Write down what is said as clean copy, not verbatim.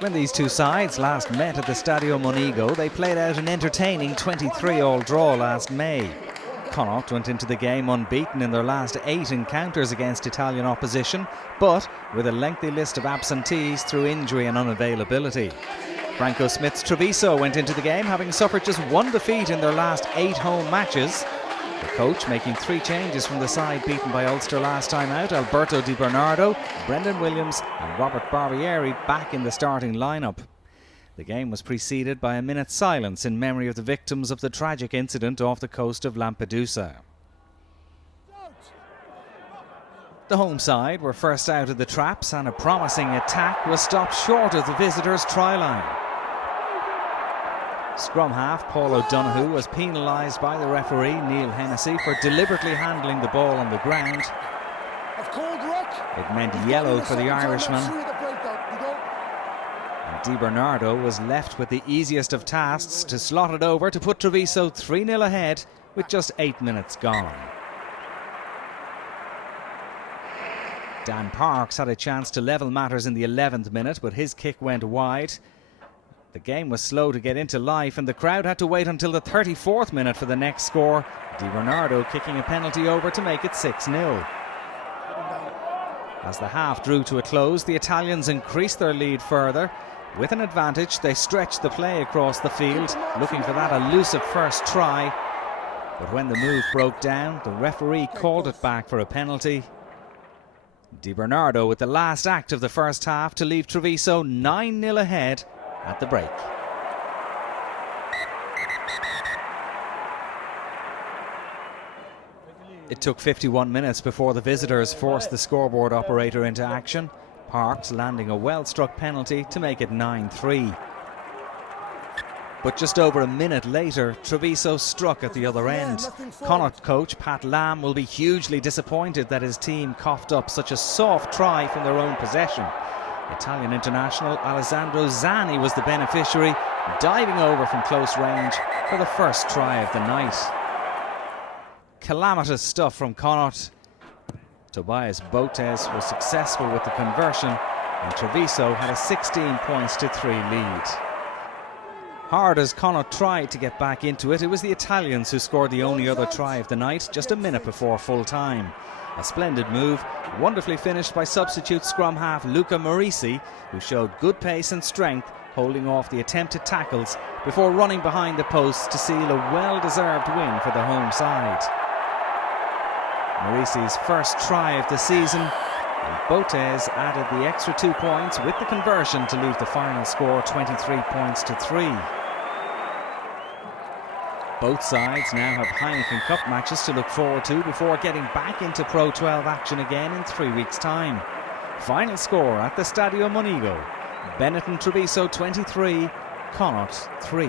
When these two sides last met at the Stadio Monigo, they played out an entertaining 23-all draw last May. Connacht went into the game unbeaten in their last 8 encounters against Italian opposition, but with a lengthy list of absentees through injury and unavailability. Franco Smith's Treviso went into the game having suffered just 1 defeat in their last 8 home matches. The coach making 3 changes from the side beaten by Ulster last time out. Alberto di Bernardo, Brendan Williams and Robert Barbieri back in the starting lineup. The game was preceded by a minute's silence in memory of the victims of the tragic incident off the coast of Lampedusa. The home side were first out of the traps and a promising attack was stopped short of the visitors' try line. Scrum half Paul O'Donoghue was penalised by the referee Neil Hennessy for deliberately handling the ball on the ground. It meant yellow for the Irishman. And Di Bernardo was left with the easiest of tasks to slot it over to put Treviso 3-0 ahead with just 8 minutes gone. Dan Parks had a chance to level matters in the 11th minute, but his kick went wide. The game was slow to get into life and the crowd had to wait until the 34th minute for the next score. Di Bernardo kicking a penalty over to make it 6-0. As the half drew to a close, the Italians increased their lead further. With an advantage, they stretched the play across the field, looking for that elusive first try. But when the move broke down, the referee called it back for a penalty. Di Bernardo with the last act of the first half to leave Treviso 9-0 ahead at the break. It took 51 minutes before the visitors forced the scoreboard operator into action, Parks landing a well-struck penalty to make it 9-3. But just over a minute later, Treviso struck at the other end. Connacht coach Pat Lam will be hugely disappointed that his team coughed up such a soft try from their own possession. Italian international Alessandro Zanni was the beneficiary, diving over from close range for the first try of the night. Calamitous stuff from Connacht. Tobias Botes was successful with the conversion and Treviso had a 16-3 lead. Hard as Connacht tried to get back into it, it was the Italians who scored the only other try of the night just a minute before full time. A splendid move, wonderfully finished by substitute scrum half Luca Morisi, who showed good pace and strength, holding off the attempted tackles before running behind the posts to seal a well-deserved win for the home side. Morisi's first try of the season, and Botes added the extra 2 points with the conversion to leave the final score 23-3. Both sides now have Heineken Cup matches to look forward to before getting back into Pro 12 action again in 3 weeks' time. Final score at the Stadio Monigo: Benetton Treviso 23, Connacht 3.